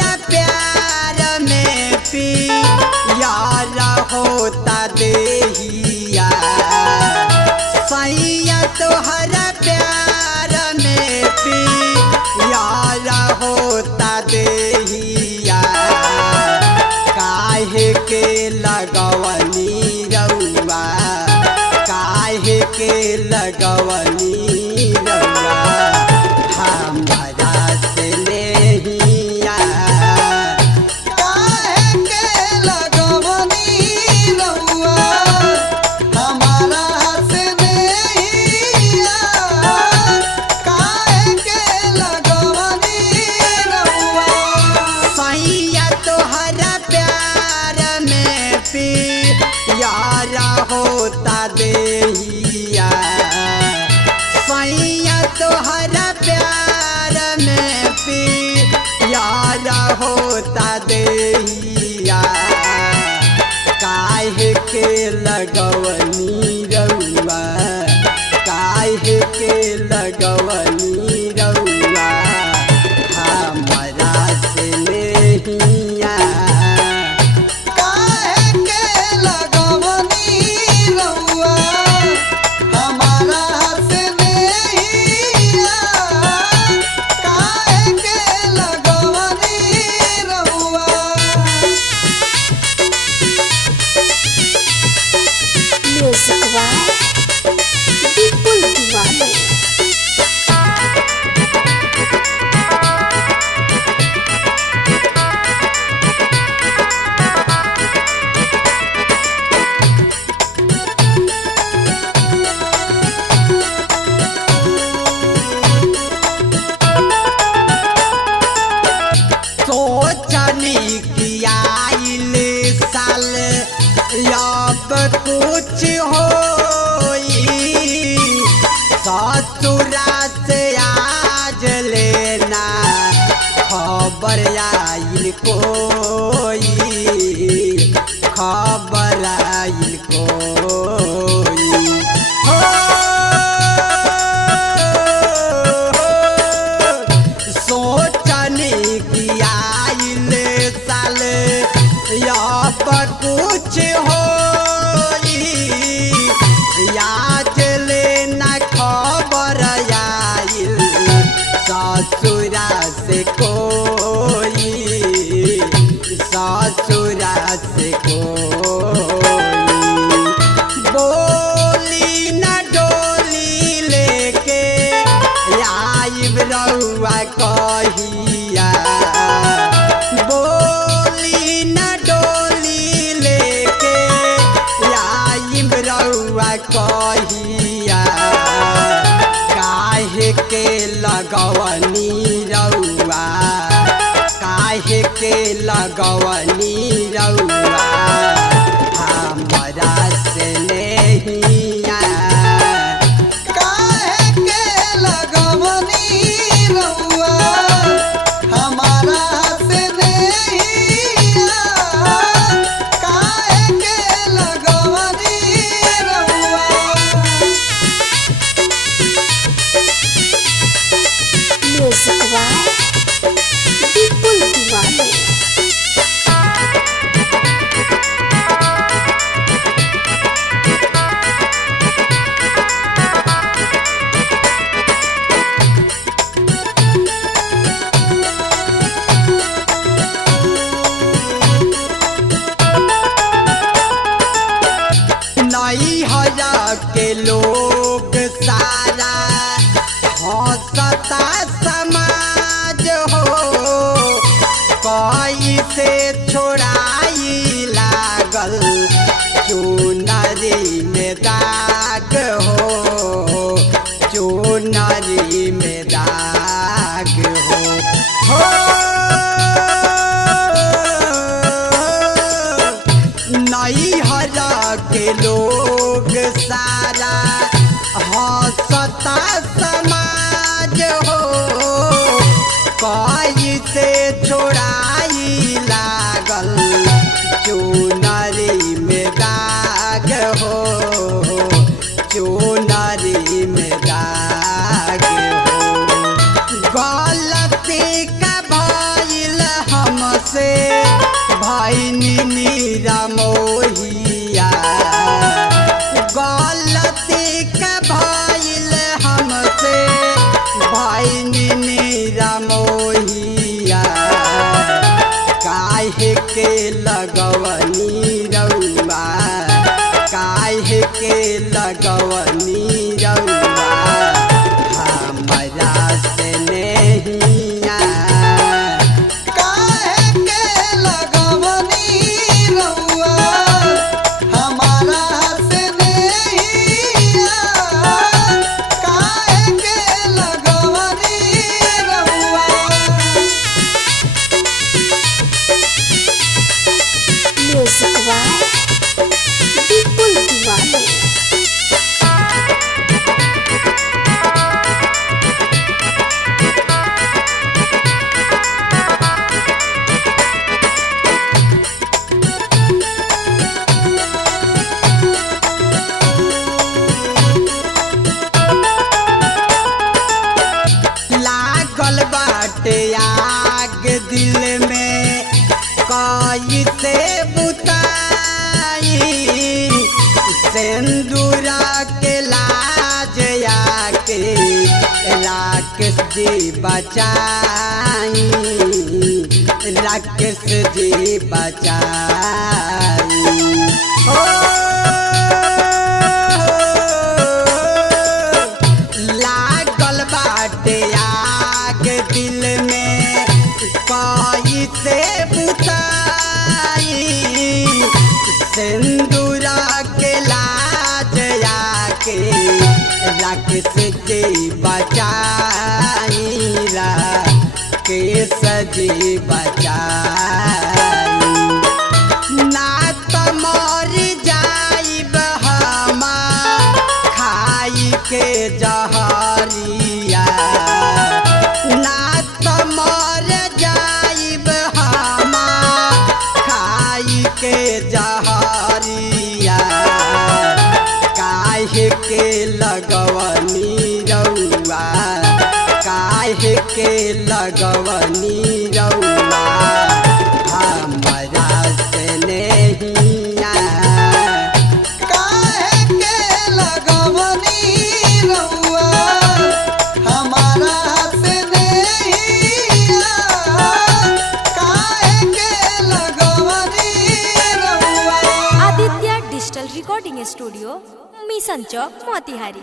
तोहरा प्यार में पियार होता देहिया सैया तोहरा प्यार में पियार होता देहिया काहे के लगवनी रउआ काहे के लगवनी रउआ हमारा से लेहिया काहे के लगवनी रउआ हमारा से नहिया काहे के लगवनी रउआ सैया तोहरा प्यार में पियार होता देहिया सैया तोहरा प्यार में पियार होता देहिया काहे के लगवनी रउआ काहे के लगवनी रउआ हमारा से लेहिया काहे के लगवनी रउआ हमारा से नहिया काहे के लगवनी रउआ Music by Vipul Diwali. सोचनी कि आइल साल अब कुछ होई ससुरा से आज लेना खबर आइल कोई खबर आइल कोई हो सोचनी कि आइल साल अब कुछ होई याद लेना खबर आइल ससुरा से कोई ससुरा से कोई बोली न डोली लेके आइब रउआ कहिया बोली न डोली लेके आइब रउआ कहिया काहे के लगवनी रउआ काहे के लगवनी रउआ हमारा से लेहिया काहे के लगवनी रउआ हमारा से नहिया काहे के लगवनी रउआ Music by Vipul Diwali. नई हजा के लोग सारा हंसता समाज हो कैसे छोड़ाई लागल चुनरी में दाग हो चुनरी में दाग हो नई हजा के लोग सारा हंसता समाज हो कैसे छोड़ाई लागल चुनरी में दाग हो चुनरी में दाग हो गलती का भइल हम लगवनी रउआ काहे के लगवनी रउआ हमरा से नहिया काहे के लगवनी रउआ हमारा से नहिया काहे के लगवनी रउआ म्यूजिक बाय विपुल दीवाने। लागल बाटे आग दिल में कैसे बुताई सिंदूरा के लाज आके राकेश जी बचाई राकेश जी बचाई हो लागल बाटे आग दिल में कैसे बुताई सिंदूरा के लाज आके राकेश जी बचाई राकेश जी बचाई ना त मर जाइब हम खाई के जहरिया ना त मर जाइब हम खाई के जहरिया काहे के लगवनी रउआ काहे के लगवनी रउआ हमरा से नहिया काहे के लगवनी रउआ हमारा से नहिया काहे के लगवनी रउआ Aditya digital recording studio Mission Chowk Motihari.